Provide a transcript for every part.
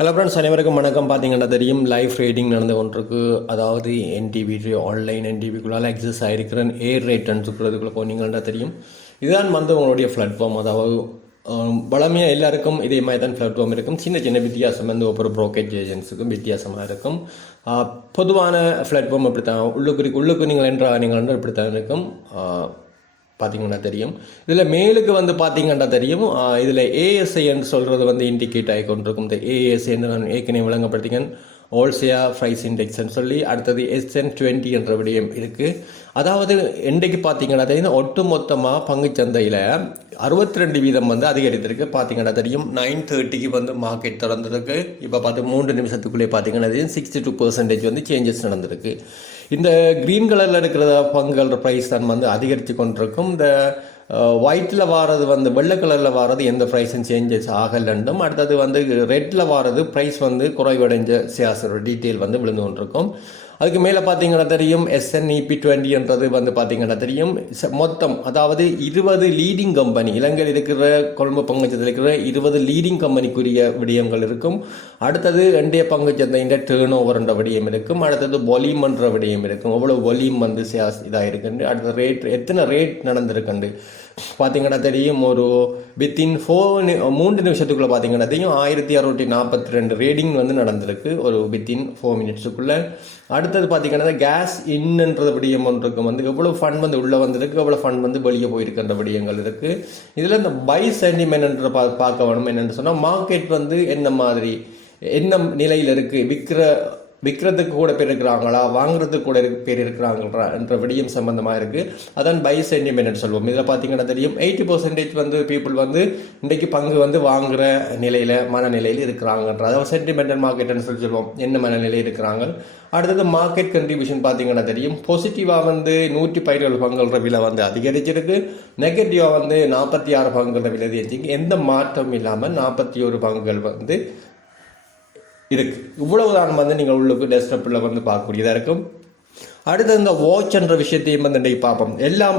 Hello friends, அனைவருக்கும் வணக்கம். பார்த்தீங்கன்னா தெரியும், லைவ் ட்ரேடிங் நடந்து கொண்டிருக்கு. அதாவது என்டிவி ஆன்லைன் என்டிவிக்குள்ளால் எக்ஸஸ் ஆகிருக்கிற ஏர் ரேட்னு சொல்கிறதுக்குள்ளே போனீங்கன்னா தெரியும். இதுதான் வந்து உங்களுடைய பிளாட்ஃபார்ம். அதாவது வளமையாக எல்லாருக்கும் இதே மாதிரி தான் பிளாட்ஃபார்ம் இருக்கும். சின்ன சின்ன வித்தியாசம் வந்து ஒவ்வொரு ப்ரோக்கேஜ் ஏஜென்ட்ஸுக்கும் வித்தியாசமாக இருக்கும். பொதுவான பிளாட்ஃபார்ம் இப்படி தான் உள்ளுக்கு நீங்கள் என்றால் இப்படி தான் இருக்கும். பார்த்தீங்கன்னா தெரியும். இதில் மேலுக்கு வந்து பார்த்தீங்கன்னா தெரியும், இதில் ஏஎஸ்ஐன்னு சொல்கிறது வந்து இண்டிகேட் ஆகி கொண்டிருக்கும். இந்த ஏஎஸ்ஐன்னு நான் ஏற்கனவே விளங்கப்படுத்திக்கன் ஓல்சியா ப்ரைஸ் இண்டெக்ஸ்ன்னு சொல்லி, அடுத்தது SN20 என்ற விடயம் இருக்குது. அதாவது இன்றைக்கு பார்த்தீங்கன்னா தெரியும், ஒட்டு மொத்தமாக பங்குச்சந்தையில் 62% வந்து அதிகரித்திருக்கு. பார்த்தீங்கன்னா தெரியும், 9:30 வந்து மார்க்கெட் திறந்திருக்கு. இப்போ பார்த்து 3 நிமிஷத்துக்குள்ளே பார்த்தீங்கன்னா தெரியும் 62% வந்து சேஞ்சஸ் நடந்திருக்கு. இந்த க்ரீன் கலரில் இருக்கிற பங்குகள ப்ரைஸ் தான் வந்து அதிகரித்து கொண்டிருக்கும். இந்த ஒயிட்டில் வாரது வந்து வெள்ளை கலரில் வாரது எந்த ப்ரைஸும் சேஞ்சஸ் ஆகலண்டும். அடுத்தது வந்து ரெட்டில் வாரது ப்ரைஸ் வந்து குறைவடைஞ்ச ஷேர்ஸோட டீட்டெயில் வந்து விழுந்து கொண்டிருக்கும். அதுக்கு மேலே பார்த்தீங்கன்னா தெரியும், SNEP20 என்றது வந்து பார்த்தீங்கன்னா தெரியும் மொத்தம், அதாவது 20 லீடிங் கம்பெனி, இலங்கையில் இருக்கிற கொழும்பு பங்குச்சந்தையில் இருக்கிற 20 லீடிங் கம்பெனிக்குரிய விடயங்கள் இருக்கும். அடுத்தது இந்திய பங்குச்சந்தையின் டேர்ன் ஓவர் என்ற விடயம் இருக்கும். அடுத்தது வால்யூம் என்ற விடயம் இருக்கும். எவ்வளோ வால்யூம் வந்து ஷேர்ஸ் இதாக இருக்குண்டு, அடுத்த ரேட் எத்தனை ரேட் நடந்திருக்குண்டு பார்த்தீங்கன்னா தெரியும். ஒரு வித்தின் 3 நிமிஷத்துக்குள்ளே பார்த்தீங்கன்னா தெரியும் 1642 ரேடிங் வந்து நடந்திருக்கு ஒரு வித்தின் 4 மினிட்ஸுக்குள்ளே. அடுத்தது பார்த்தீங்கன்னா கேஸ் இன்னன்ற விடயம் ஒன்றுக்கு வந்து எவ்வளோ ஃபண்ட் வந்து உள்ளே வந்திருக்கு, எவ்வளோ ஃபண்ட் வந்து வெளியே போயிருக்கின்ற விடயங்கள் இருக்குது. இதில் இந்த பை சென்டிமெண்ட் பார்க்க வேணும். என்னென்னு சொன்னால், மார்க்கெட் வந்து என்ன மாதிரி என்ன நிலையில் இருக்குது, விற்கிறதுக்கு கூட பேர் இருக்கிறாங்களா, வாங்குறதுக்கு கூட பேர் இருக்கிறாங்களா என்ற விடயம் சம்பந்தமாக இருக்குது. அதான் பை சென்டிமெண்ட் சொல்லுவோம். இதில் பார்த்தீங்கன்னா தெரியும் 80% வந்து பீப்புள் வந்து இன்றைக்கு பங்கு வந்து வாங்குகிற நிலையில் மனநிலையில் இருக்கிறாங்கன்ற, அதாவது சென்டிமெண்டல் மார்க்கெட்னு சொல்லுவோம். என்ன மனநிலையில் இருக்கிறாங்க. அடுத்தது மார்க்கெட் கண்ட்ரிபியூஷன் பார்த்தீங்கன்னா தெரியும், பாசிட்டிவாக வந்து 117 பங்குகள விலை வந்து அதிகரிச்சிருக்கு. நெகட்டிவாக வந்து 46 பங்குகள விலை அதிகரிச்சிருக்கு. எந்த மாற்றம் இல்லாமல் 41 பங்குகள் வந்து இருக்குது. இவ்வளவுதான் வந்து நீங்கள் உள்ளுக்கு டெஸ்க்டாப்பில் வந்து பார்க்கக்கூடியதாக இருக்கும். அடுத்து இந்த வாட்ச் என்ற விஷயத்தையும் வந்து இன்றைக்கு பார்ப்போம். எல்லாம்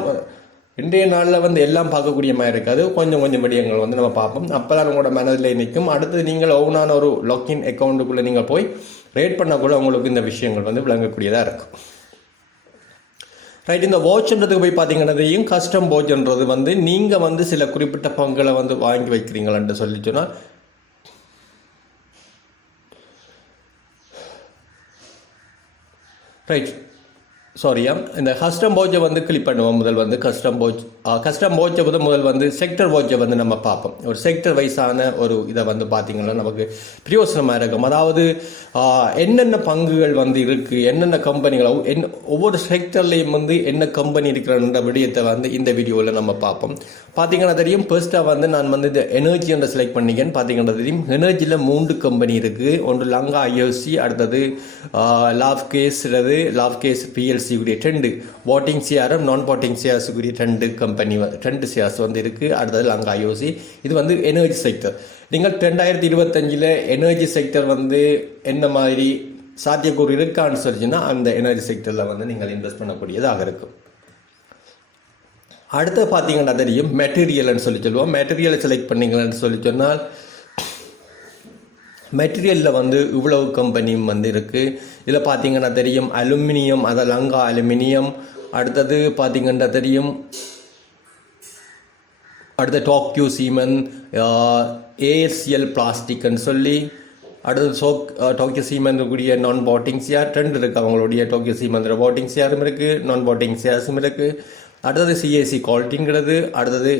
இன்றைய நாளில் வந்து எல்லாம் பார்க்கக்கூடிய மாதிரி இருக்காது. கொஞ்சம் விடயங்கள் வந்து நம்ம பார்ப்போம். அப்போ தான் உங்களோட மனதில் நிற்கும். அடுத்து நீங்கள் ஓனான ஒரு லாக்இன் அக்கௌண்ட்டுக்குள்ளே நீங்கள் போய் ரேட் பண்ணக்கூட உங்களுக்கு இந்த விஷயங்கள் வந்து விளங்கக்கூடியதாக இருக்கும். ரைட், இந்த வாட்ச்ன்றதுக்கு போய் பார்த்தீங்கன்னா தெரியும், கஸ்டம் வாட்ச்ன்றது வந்து நீங்கள் வந்து சில குறிப்பிட்ட பங்குகளை வந்து வாங்கி வைக்கிறீங்களான்ட்டு சொல்லி சொன்னால், ரைட் சாரியா, இந்த கஸ்டம் வாட்சை வந்து கிளிக் பண்ணுவோம். முதல் வந்து கஸ்டம் வாட்சை முதல் வந்து செக்டர் வாட்சை வந்து நம்ம பார்ப்போம். ஒரு செக்டர் வைஸான ஒரு இதை வந்து பார்த்திங்கன்னா நமக்கு பிரயோசனமாக இருக்கும். அதாவது என்னென்ன பங்குகள் வந்து இருக்குது, என்னென்ன கம்பெனிகள், ஒவ்வொரு செக்டர்லேயும் வந்து என்ன கம்பெனி இருக்கிறன்ற விடயத்தை வந்து இந்த வீடியோவில் நம்ம பார்ப்போம். பார்த்தீங்கன்னா தெரியும், ஃபர்ஸ்ட்டாக வந்து நான் வந்து இந்த எனர்ஜி என்ற செலக்ட் பண்ணிக்கேன்னு. பார்த்தீங்கன்னா தெரியும், எனர்ஜியில் 3 கம்பெனி இருக்குது. ஒன்று லங்கா IOC, அடுத்தது லாவ்கேஸ் PLC கூடிய 2 வாட்டிங் ஷேரும் நான் வாட்டிங் ஷேர்ஸுக்குரிய 2 கம்பெனி 2 ஷேர்ஸ் வந்து இருக்குது. அடுத்தது லங்கா IOC. இது வந்து எனர்ஜி செக்டர். நீங்கள் 2025 எனர்ஜி செக்டர் வந்து என்ன மாதிரி சாத்தியக்கூறு இருக்கான்னு சொல்லிச்சுன்னா அந்த எனர்ஜி செக்டரில் வந்து நீங்கள் இன்வெஸ்ட் பண்ணக்கூடியதாக இருக்கும். அடுத்து பார்த்தீங்கன்னா தெரியும், மெட்டீரியல்னு சொல்லுவோம். மெட்டீரியலை செலக்ட் பண்ணிங்கன்னு சொல்லி சொன்னால், மெட்டீரியலில் வந்து இவ்வளவு கம்பெனியும் வந்து இருக்குது. இதில் பார்த்தீங்கன்னா தெரியும் அலுமினியம், அதை லங்கா அலுமினியம். அடுத்தது பார்த்தீங்கன்னா தெரியும், அடுத்த டோக்கியோ சீமன், ASL பிளாஸ்டிக்னு சொல்லி, அடுத்தது டோக்கியோ சீமன் கூடிய நான் வாட்டிங் ஷேர் 2 இருக்குது. அவங்களுடைய டோக்கியோ சீமன் வாட்டிங் ஷேரும் இருக்குது, நான் வாட்டிங் ஷேர்ஸும் இருக்குது. அடுத்தது CAC குவாலிட்டிங்கிறது, அடுத்தது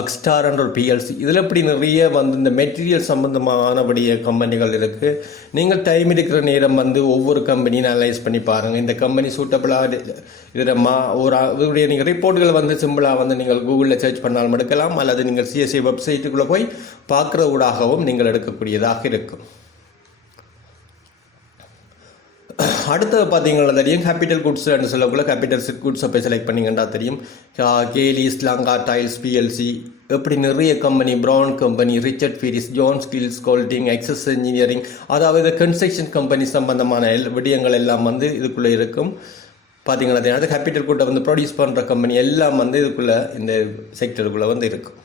அக்ஸ்டார்ன்ற ஒரு PLC. இதில் இப்படி நிறைய வந்து இந்த மெட்டீரியல் சம்மந்தமானபடிய கம்பெனிகள் இருக்குது. நீங்கள் டைம் இருக்கிற நேரம் வந்து ஒவ்வொரு கம்பெனியும் அனலைஸ் பண்ணி பாருங்கள். இந்த கம்பெனி சூட்டபிளாக இதில் இதனுடைய நீங்கள் ரிப்போர்ட்டுகளை வந்து சிம்பிளாக வந்து நீங்கள் கூகுளில் சர்ச் பண்ணாலும் எடுக்கலாம், அல்லது நீங்கள் CSI வெப்சைட்டுக்குள்ளே போய் பார்க்குற ஊடாகவும் நீங்கள் எடுக்கக்கூடியதாக இருக்கும். அடுத்தது பார்த்தீங்கன்னா தெரியும், கேபிட்டல் குட்ஸ்ன்னு சொல்லக்குள்ள கேபிட்டல் குட்ஸை போய் செலக்ட் பண்ணிங்கன்னா தெரியும், கேலிஸ், லங்கா டைல்ஸ் PLC, எப்படி நிறைய கம்பெனி, ப்ரௌன் கம்பெனி, ரிச்சர்ட் ஃபீரிஸ், ஜான் ஸ்டீல்ஸ் கோல்டிங், எக்ஸஸ் இன்ஜினியரிங், அதாவது கன்ஸ்ட்ரக்ஷன் கம்பெனி சம்பந்தமான விடயங்கள் எல்லாம் வந்து இதுக்குள்ளே இருக்கும். பார்த்தீங்கன்னா தெரியும், கேபிட்டல் குட்டை வந்து ப்ரொடியூஸ் பண்ணுற கம்பெனி எல்லாம் வந்து இதுக்குள்ளே இந்த செக்டருக்குள்ளே வந்து இருக்கும்.